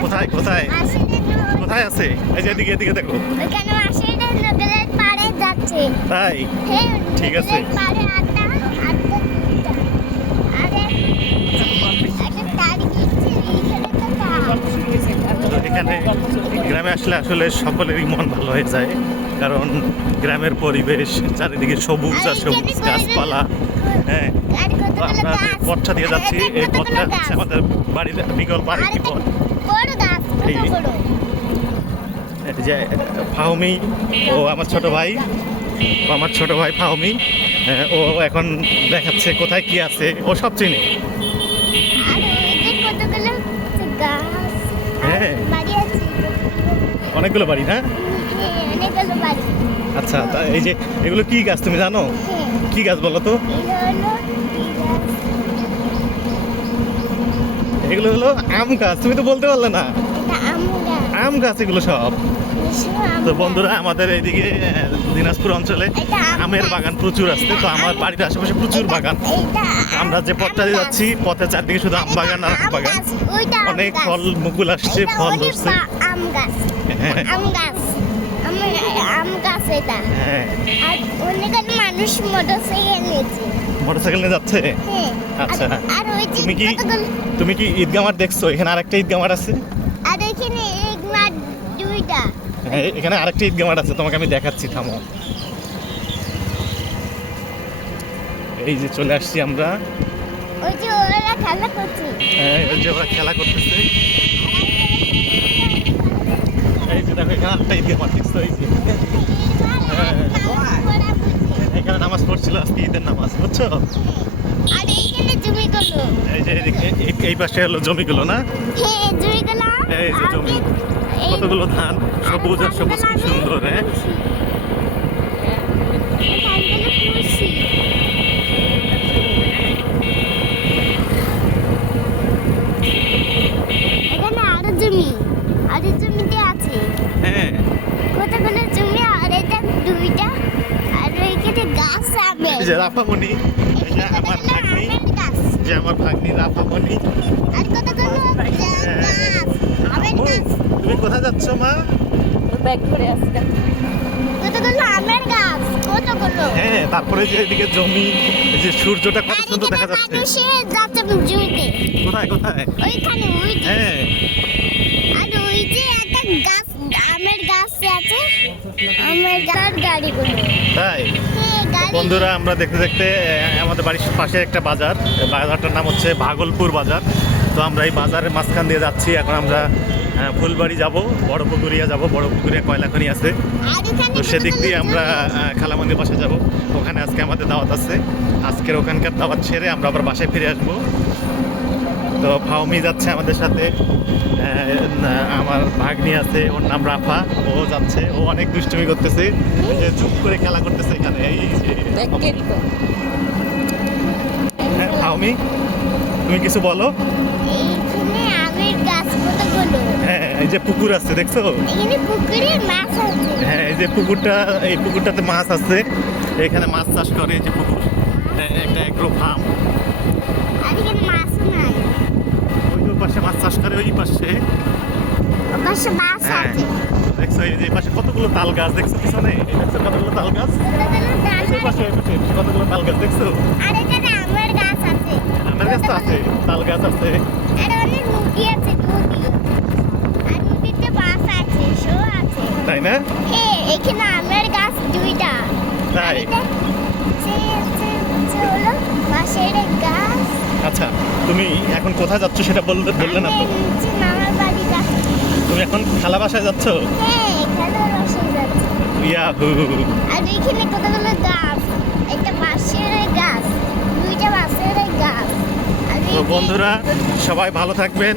কোথায় কোথায় কোথায় আছে? এই যে এদিকে এদিকে দেখো। ওখানে মাসির নদীর পাড়ে যাচ্ছে। তাই হ্যাঁ, ঠিক আছে। পাড়ে আড্ডা আড্ডা দিতে। আরে একটা তার গিয়েছে এইখানে তো তো এখানে গ্রামে আসলে আসলে সকলেরই মন ভালো হয়ে যায়, কারণ গ্রামের পরিবেশ চারিদিকে সবুজ আর সবুজ গাছপালা। হ্যাঁ, তো আমরা যে পথটা দিয়ে যাচ্ছি এই পথটা হচ্ছে আমাদের বাড়ির বিকল্প আরেকটি পথ। বড় গাছ এই কত বড়। এই যে ফাহমি ও আমার ছোট ভাই, ফাহমি, ও এখন দেখাচ্ছে কোথায় কি আছে, ও সব চিনে। আর ওই যে কতগুলো গাছ হ্যাঁ। বাড়ি আছে। অনেকগুলো বাড়ি না? হ্যাঁ, অনেকগুলো বাড়ি। আচ্ছা, তা এই যে এগুলো কি গাছ তুমি জানো? হ্যাঁ, কি গাছ বলো তো? এগুলো হলো আম গাছ। তুমি তো বলতে পারলে না। এটা আম গাছ। আম গাছ এগুলো সব। তো বন্ধুরা, আমাদের এইদিকে দিনাজপুর অঞ্চলে এটা আম আমের গাছ। বাগান প্রচুর আছে। তো আমার বাড়ির আশেপাশে প্রচুর বাগান। আমরা যে পথটা দিয়ে যাচ্ছি পথের চারদিকে শুধু আম বাগান আর আম বাগান। অনেক ফল মুকুল আসছে, ফল ধরছে। আম গাছ। হ্যাঁ। আম গাছ। আম গাছ এটা। হ্যাঁ, আর অনেক মানুষ মোটরসাইকেল নিয়েছে। মোটরসাইকেল নিয়ে যাচ্ছে। হ্যাঁ। আচ্ছা। আর ওই যে কতগুলো- তুমি কি ঈদগাহ মাঠ দেখছো? এখানে আরেকটা ঈদগাহ মাঠ আছে। আর এখানে এক মাঠ দুইটা। হ্যাঁ, এখানে আরেকটা ঈদগাহ মাঠ আছে, তোমাকে আমি দেখাচ্ছি, থামো। এই যে চলে আসছি আমরা। ওই যে ওরা খেলা করছে। হ্যাঁ, এই যে ওরা খেলা করতেছে। এই যে দেখো, এখানে আরেকটা ঈদগাহ মাঠ দেখছো? এই যে এখানে নামাজ পড়ছিল আজকে, ঈদের নামাজ, বুঝছো? আর এইখানে জমিগুলো। এই যে এই পাশে হলো জমিগুলো না? হ্যাঁ, জমিগুলো। এই যে জমি, কতগুলো ধান, সবুজ আর সবুজ, কি সুন্দর। হ্যাঁ, এখানে আরো জমি, আরো জমিতে আছে হ্যাঁ, কতগুলো জমি। আর এটা দুইটা। আর ওইখানে গাছ আছে। এই যে রাফামণি, এই যে আমার ভাগ্নি, গাছ। যে আমার ভাগ্নি রাফামণি। আর কতগুলো গাছ। আমের ও, গাছ। তুমি কোথায় যাচ্ছ মা? ব্যাগ করে আসছে। কতগুলো আমের গাছ। কতগুলো। হ্যাঁ, তারপরে যে এদিকে জমি, এই যে সূর্যটা কত সুন্দর দেখা যাচ্ছে। মানুষে যাচ্ছে জমিতে। কোথায় কোথায়? ওইখানে ওই যে। হ্যাঁ, আর ওই যে একটা গাছ, আমের গাছ আছে। আমের গাছ গাড়িগুলো। তাই হ্যাঁ, গাড়ি। বন্ধুরা, আমরা দেখতে দেখতে আমাদের বাড়ির পাশে একটা বাজার, বাজারটার নাম হচ্ছে ভাগলপুর বাজার। তো আমরা এই বাজারের মাঝখান দিয়ে যাচ্ছি। এখন আমরা ফুলবাড়ি যাব, বড় পুকুরিয়া যাব, বড় পুকুরিয়া কয়লাখনি আছে। আর এখানে তো সেদিক দিয়ে কতগুলো আমরা জমি। খালামন্দির বাসায় যাব। ওখানে আজকে আমাদের দাওয়াত আছে। আজকের ওখানকার দাওয়াত ছেড়ে আমরা আবার বাসায় ফিরে আসবো। তো ফাউমি যাচ্ছে আমাদের সাথে, আমার ভাগ্নি আছে, ওর নাম রাফা, ও যাচ্ছে। ও অনেক দুষ্টুমি করতেছে, এই যে চুপ করে খেলা করতেছে এখানে। এই যে ব্যাগ তো হ্যাঁ, ফাউমি, তুমি কিছু বলো। এইখানে আমের গাছ কতগুলো। হ্যাঁ, এই যে পুকুর আছে, দেখছো? এখানে পুকুরে মাছ আছে। হ্যাঁ, এই যে এই পুকুরটাতে মাছ আছে। এখানে মাছ চাষ করে, এই যে পুকুর, একটা এগ্রো ফার্ম। আর এখানে মাছও নাই। ওই পাশে মাছ চাষ করে, ওই পাশে। ওপাশে মাছ হ্যাঁ, আছে। দেখছো? এই যে পাশে কতগুলো তাল গাছ, দেখছো পিছনে? এই দেখছো কতগুলো তাল গাছ? কতগুলো ডাল এই যে পাশে কতগুলো তাল গাছ, দেখছো? আর এখানে আমের গাছ আছে। আমের গাছ তো আছে, তাল গাছ আছে। আর অনেক মুরগি আছে, মুরগি। আর মুরগিতে মাছ আছে, শো আছে। তাই না? হ্যাঁ, এখানে আমের গাছ দুইটা। তাই? আর এটা হলো বাঁশের গাছ। আচ্ছা, তুমি এখন কোথায় যাচ্ছ সেটা বললে না তো। আমি নিচে মামার বাড়ি যাচ্ছি। তুমি এখন খালা বাসায় যাচ্ছ? হ্যাঁ, এখানে বাসায় যাচ্ছি। ইয়াহু! আর এখানে কতগুলো গাছ। একটা বাঁশের গাছ, দুইটা বাঁশের গাছ। আর তো এই যে- বন্ধুরা, সবাই ভালো থাকবেন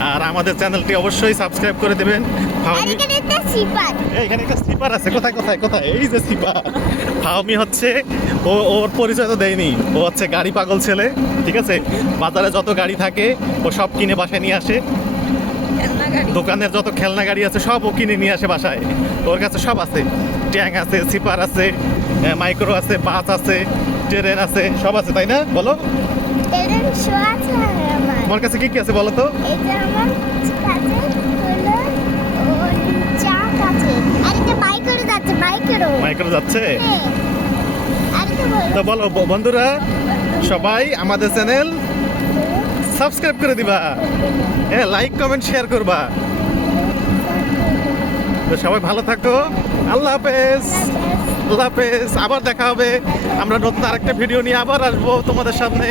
আর আমাদের চ্যানেলটি অবশ্যই সাবস্ক্রাইব করে দেবেন। আর ফাউমি, এখানে একটা সিপার। এখানে একটা স্লিপার আছে। কোথায় কোথায় কোথায়? এই যে স্লিপার। ফাউমি হচ্ছে, ওর পরিচয় তো দেয়নি। ও হচ্ছে গাড়ি পাগল ছেলে, ঠিক আছে? বাজারে যত গাড়ি থাকে ও সব কিনে বাসায় নিয়ে আসে। খেলনা গাড়ি। দোকানের যত খেলনা গাড়ি আছে সব ও কিনে নিয়ে আসে বাসায়। ওর কাছে সব আছে, ট্যাং আছে, সিপার আছে, মাইক্রো আছে, বাস আছে, ট্রেন আছে, সব আছে, তাই না? বলো। ট্রেন শো আছে আমার। তোমার কাছে কি কি আছে বলো তো? এটা আমার কাছে হলো চা কাছে আর এটা বাইকেরও যাচ্ছে বাইকেরও মাইক্রো যাচ্ছে। হ্যাঁ আর এটা তো বলো বন্ধুরা, সবাই আমাদের চ্যানেল সাবস্ক্রাইব করে দিবা, হ্যাঁ, লাইক কমেন্ট শেয়ার করবা। তো সবাই ভালো থাকো, আল্লাহ হাফেজ। আল্লাহ হাফেজ, আবার দেখা হবে। আমরা নতুন আরেকটা ভিডিও নিয়ে আবার আসবো তোমাদের সামনে।